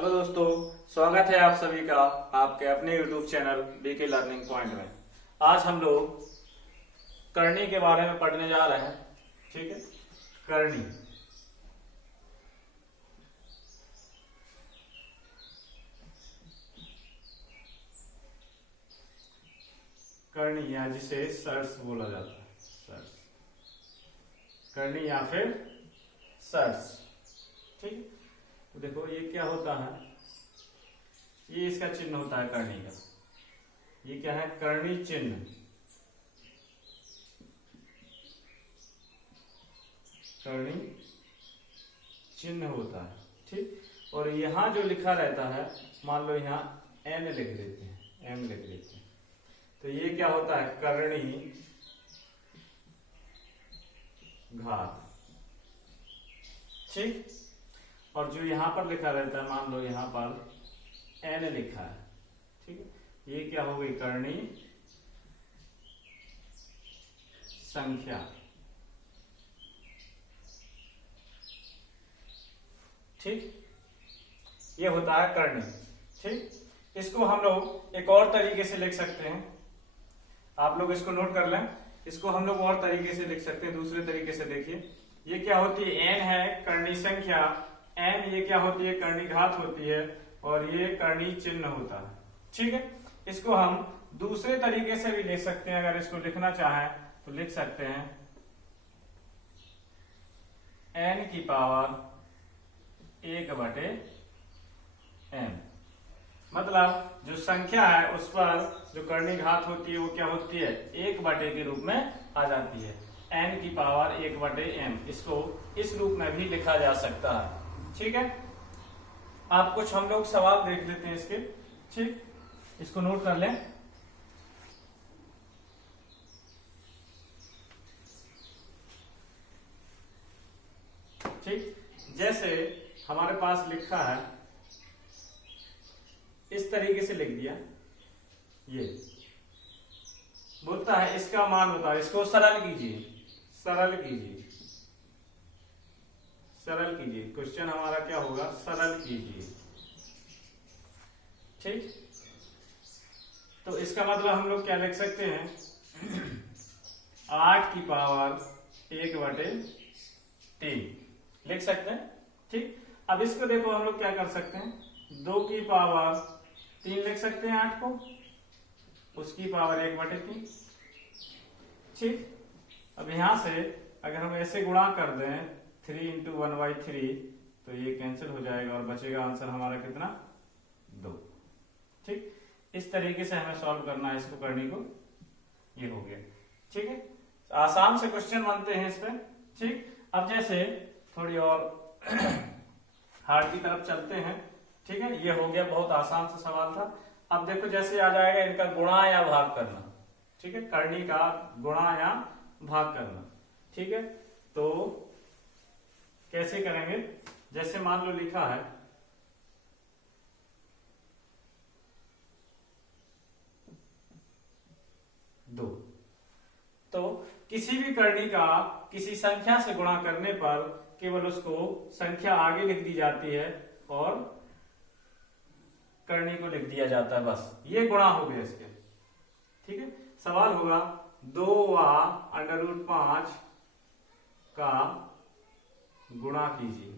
Hello दोस्तों, स्वागत है आप सभी का आपके अपने YouTube channel BK learning point में। आज हम लोग करनी के बारे में पढ़ने जा रहे हैं। ठीक है, करनी करनी या जिसे सर्स बोला जाता है, सर्स, करनी या फिर सर्स। ठीक है, तो देखो ये क्या होता है, ये इसका चिन्ह होता है करनी का। ये क्या है? करनी चिन्ह। करनी चिन्ह होता है। ठीक, और यहां जो लिखा रहता है, मान लो यहां एन लिख देते हैं, एम लिख देते हैं, तो ये क्या होता है? करनी घात। ठीक, और जो यहां पर लिखा रहता है, मान लो यहां पर एन लिखा है। ठीक है, ये क्या हो गई? करनी संख्या। ठीक, ये होता है करनी। ठीक, इसको हम लोग एक और तरीके से लिख सकते हैं। आप लोग इसको नोट कर लें। इसको हम लोग और तरीके से लिख सकते हैं, दूसरे तरीके से। देखिए, ये क्या होती है? एन है करनी संख्या, एम ये क्या होती है? करनी घात होती है, और ये करनी चिन्ह होता है। ठीक है, इसको हम दूसरे तरीके से भी लिख सकते हैं। अगर इसको लिखना चाहें तो लिख सकते हैं एन की पावर 1/m। मतलब जो संख्या है उस पर जो करनी घात होती है वो क्या होती है? 1/, के रूप में आ जाती है। n की पावर 1/m। इसको इस रूप में भी लिखा जा सकता है। ठीक है, आप कुछ हम लोग सवाल देख लेते हैं इसके। ठीक, इसको नोट कर लें। ठीक, जैसे हमारे पास लिखा है, इस तरीके से लिख दिया। ये बोलता है इसका मान बताओ, इसको सरल कीजिए, सरल कीजिए, सरल कीजिए। क्वेश्चन हमारा क्या होगा? सरल कीजिए। ठीक, तो इसका मतलब हम लोग क्या लिख सकते हैं? 8 की पावर 1/3 लिख सकते हैं। ठीक, अब इसको देखो, हम लोग क्या कर सकते हैं? 2 की पावर 3 लिख सकते हैं 8 को, उसकी पावर 1/3। ठीक, अब यहां से अगर हम ऐसे गुणा कर दें 3 × 1/3, तो ये कैंसिल हो जाएगा और बचेगा आंसर हमारा कितना? 2। ठीक, इस तरीके से हमें सॉल्व करना है इसको, करनी को। ये हो गया। ठीक है, आसान से क्वेश्चन बनते हैं इस पे। ठीक, अब जैसे थोड़ी और हार्ड की तरफ चलते हैं। ठीक है, ये हो गया, बहुत आसान सा सवाल था। अब देखो, जैसे आ जाएगा इनका गुणा या भाग करना। ठीक है, करनी का गुणा या भाग करना। ठीक है, तो कैसे करेंगे? जैसे मान लो लिखा है 2, तो किसी भी करनी का किसी संख्या से गुणा करने पर केवल उसको संख्या आगे लिख दी जाती है और करनी को लिख दिया जाता है, बस। ये गुणा हो गया इसके। ठीक है, सवाल होगा 2/√5 का गुणा कीजिए।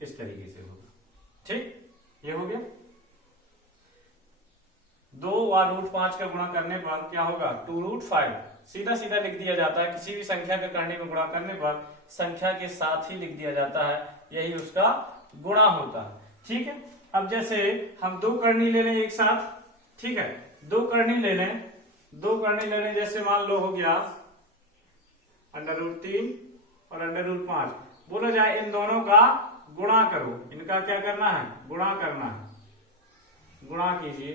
इस तरीके से होगा। ठीक, ये हो गया। 2/√5 का गुणा करने पर क्या होगा? 2√5 सीधा सीधा लिख दिया जाता है। किसी भी संख्या के करनी में गुणा करने पर संख्या के साथ ही लिख दिया जाता है, यही उसका गुणा होता है। ठीक है, अब जैसे हम 2 करनी ले लें एक साथ। ठीक है, 2 करनी ले लें, 2 करनी ले लें। जैसे मान लो हो गया √3 और √5। बोला जाए इन दोनों का गुणा करो। इनका क्या करना है? गुणा करना है। गुणा कीजिए,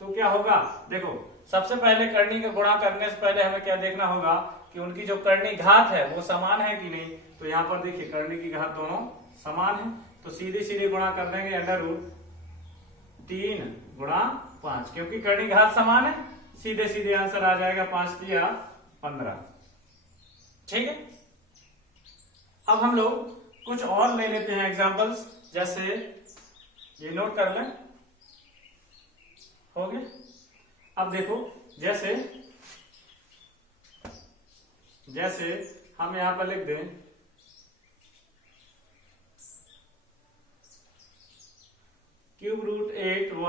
तो क्या होगा? देखो, सबसे पहले करनी का गुणा करने से पहले हमें क्या देखना होगा कि उनकी जो करनी घात है वो समान है कि नहीं। तो यहां पर देखिए, करनी की घात दोनों समान है, तो सीधे सीधे गुणा कर देंगे। √3 × 5, क्योंकि करनी घात समान है, सीधे सीधे आंसर आ जाएगा 5 × 15। ठीक है, अब हम लोग कुछ और ले लेते हैं एग्जांपल्स, जैसे ये नोट कर लें, हो गया। अब देखो जैसे हम यहां पर लिख दें क्यूब रूट 8 व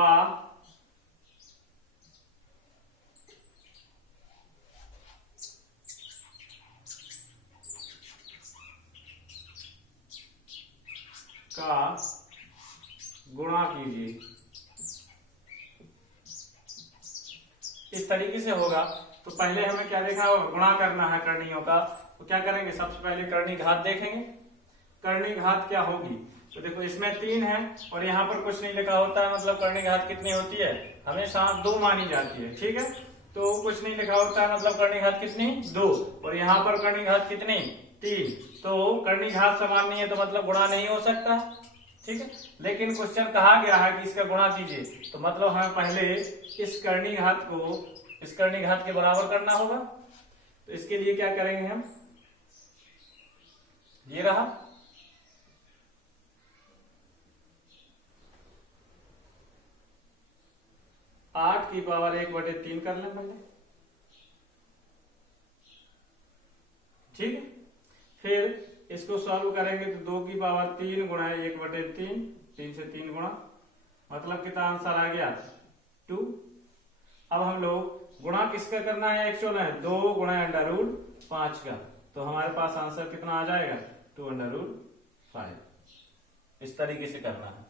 का गुणा कीजिए। इस तरीके से होगा तो पहले हमें क्या देखा होगा, गुणा करना है करणियों का। तो क्या करेंगे, सबसे पहले करणी घात देखेंगे। करणी घात क्या होगी, तो देखो इसमें 3 है और यहाँ पर कुछ नहीं लिखा होता है, मतलब करणी घात कितनी होती है, हमेशा 2 मानी जाती है, ठीक है। तो कुछ नहीं लिखा होता है, मतलब करणी घात कितनी 2, और यहाँ पर करणी घात कितनी 3। तो करणी घात समान नहीं है तो मतलब गुणा नहीं हो सकता, ठीक है। लेकिन क्वेश्चन कहा गया है कि इसका गुणा कीजिए, तो मतलब हमें पहले इस करणी घात को इस करणी घात के बराबर करना होगा। तो इसके लिए क्या करेंगे हम, ये रहा 8 की पावर 1/3 कर लें पहले, ठीक है। फिर इसको सॉल्व करेंगे तो 2 की पावर 3 गुणा 1/3, 3 से 3 गुणा, मतलब कितना आंसर आ गया 2। अब हम लोग गुणा किसका करना है, एक्चुअल है 2 गुणा √5 का, तो हमारे पास आंसर कितना आ जाएगा 2√5। इस तरीके से करना है,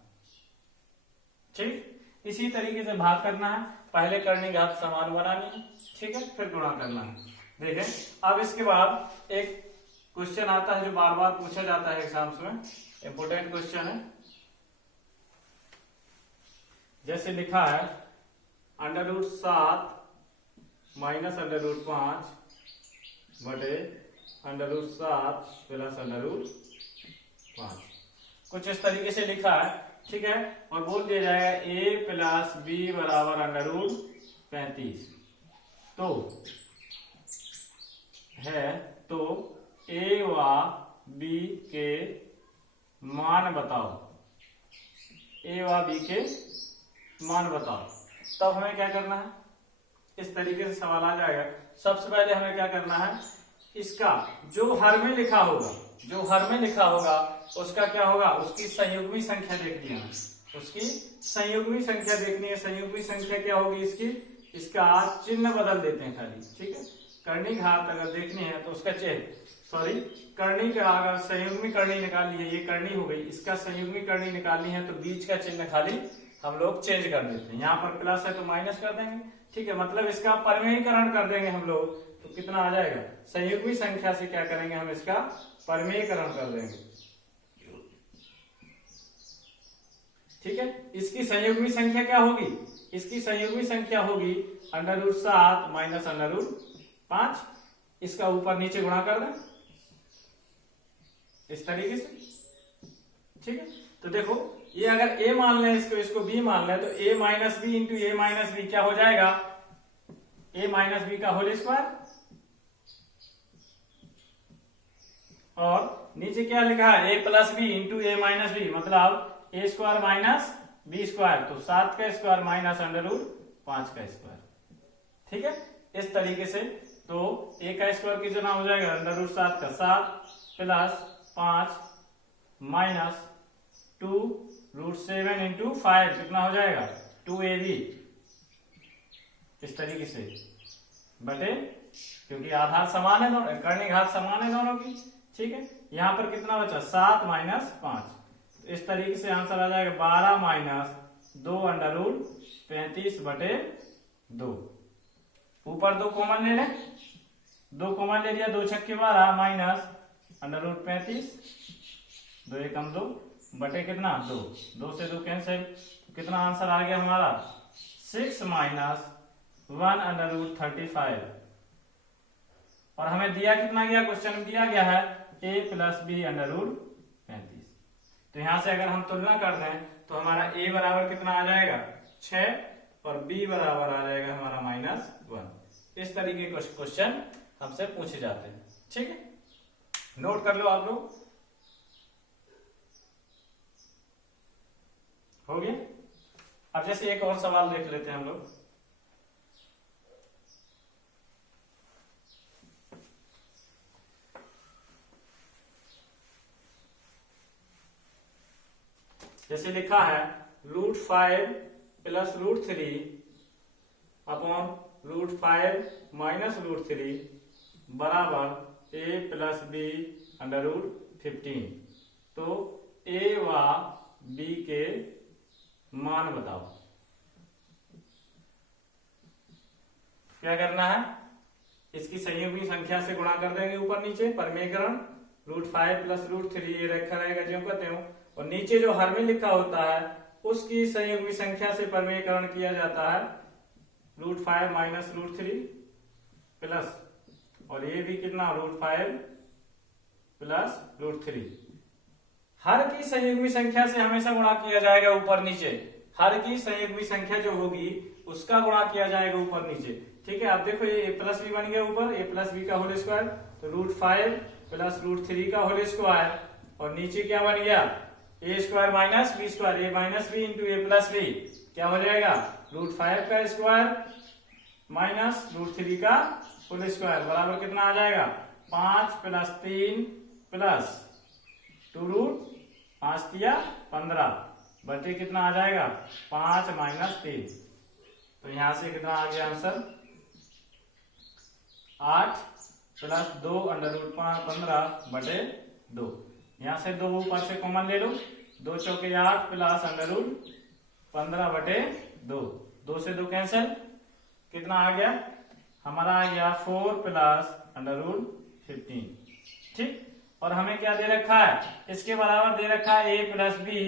ठीक। इसी तरीके से भाग करना है, पहले करनी घात समान बनानी है, ठीक है, फिर गुणा करना है। देखें अब इसके बाद एक क्वेश्चन आता है जो बार बार पूछा जाता है एग्जाम्स में, इंपोर्टेंट क्वेश्चन है। जैसे लिखा है √7 माइनस √5 बटे √7 प्लस √5, कुछ इस तरीके से लिखा है, ठीक है। और बोल दिया जाएगा a प्लस b बराबर √35 तो a व b के मान बताओ, a व b के मान बताओ। तब हमें क्या करना है, इस तरीके से सवाल आ जाएगा। सबसे पहले हमें क्या करना है, इसका जो हर में लिखा होगा उसका क्या होगा, उसकी संयुग्मी संख्या देखनी है, उसकी संयुग्मी संख्या देखनी है। संयुग्मी संख्या क्या होगी इसकी, इसका चिन्ह बदल देते हैं खाली, ठीक है। करनी घात अगर देखनी है तो उसका करनी का अगर संयुग्मी करनी निकाल ली है, ये करनी हो गई, इसका संयुग्मी करनी निकालनी है तो बीच का चिन्ह खाली हम लोग चेंज कर देते हैं। यहाँ पर प्लस है तो माइनस कर देंगे, ठीक है, मतलब इसका परमेयीकरण कर देंगे हम लोग, तो कितना आ जाएगा, संयुग्मी संख्या से क्या करेंगे हम, इसका परमेयीकरण कर देंगे, ठीक है। इसकी संयुग्मी संख्या क्या होगी, इसकी संयुग्मी संख्या होगी √7 माइनस √5, इसका ऊपर नीचे गुणा कर दें इस तरीके से, ठीक है। तो देखो ये अगर a मान लें, इसको b मान लें, तो a minus B into A minus B क्या हो जाएगा, a माइनस बी का होल स्क्वायर, और नीचे क्या लिखा है a plus B into A minus B, मतलब a square minus B square, तो 7 का स्क्वायर माइनस √5 का स्क्वायर, ठीक है। इस तरीके से तो a का स्क्वायर कितना हो जाएगा, √7 का 7 प्लस 5 माइनस 2√7 इंटू 5 कितना हो जाएगा 2ab, इस तरीके से बटे, क्योंकि आधार समान है दोनों, करनी घात समान है दोनों की, ठीक है। यहां पर कितना बचा 7 माइनस 5, तो इस तरीके से आंसर आ जाएगा 12 माइनस 2√35 बटे 2। ऊपर 2 कॉमन ले लें, 2 कॉमन ले लिया, 2 छक्के 12 माइनस √35, 2 एकम 2 बटे कितना 2, 2 से 2 कैंसिल, कितना आंसर आ गया हमारा 6 माइनस 1/35, और हमें दिया कितना गया, क्वेश्चन में दिया गया है a प्लस बी √35। तो यहां से अगर हम तुलना कर दें तो हमारा a बराबर कितना आ जाएगा 6 और b बराबर आ जाएगा हमारा -1। इस तरीके के क्वेश्चन हमसे पूछे जाते हैं, ठीक है, नोट कर लो आप लोग। हो गया। अब जैसे एक और सवाल देख लेते हैं हम लोग। जैसे लिखा है √5 प्लस √3 अपॉन √5 माइनस √3 बराबर a प्लस b √15। तो a व b के मान बताओ। क्या करना है, इसकी संयुग्मी संख्या से गुणा कर देंगे ऊपर नीचे परमेकरण, √5 प्लस √3 ये रखा रहेगा ज्यों का त्यों, और नीचे जो हर में लिखा होता है उसकी संयुग्मी संख्या से परमेकरण किया जाता है √5 माइनस √3 प्लस, और ये भी कितना √5 प्लस √3। हर की संयुग्मी संख्या से हमेशा गुणा किया जाएगा ऊपर नीचे, हर की संयुग्मी संख्या जो होगी उसका गुणा किया जाएगा ऊपर नीचे। ठीक है, अब देखो ये a प्लस बी बन गया ऊपर, a प्लस बी का होल स्क्वायर, तो √5 प्लस √3 का होल स्क्वायर, और नीचे क्या बन गया a square minus B square, a minus B into a plus B, क्या हो जाएगा √5 का स्क्वायर माइनस √3 का होल स्क्वायर बराबर कितना आ जाएगा 5 प्लस 3 प्लस 2√5 किया 15 बटे कितना आ जाएगा 5 माइनस 3। तो यहां से कितना आ गया आंसर 8 प्लस 2 √15 बटे 2। यहां से 2 ऊपर से कॉमन ले लो, 2 चौके 8 प्लस √15 बटे 2, 2 से 2 कैंसिल, कितना आ गया हमारा आ गया 4 प्लस √15। ठीक, और हमें क्या दे रखा है, इसके बराबर दे रखा है a प्लस बी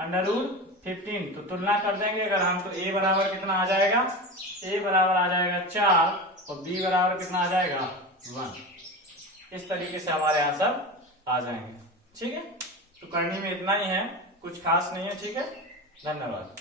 √15। तो तुलना कर देंगे अगर हम, तो a बराबर कितना आ जाएगा, a बराबर आ जाएगा 4 और b बराबर कितना आ जाएगा 1। इस तरीके से हमारे आंसर आ जाएंगे। ठीक है, तो करने में इतना ही है, कुछ खास नहीं है। ठीक है, धन्यवाद।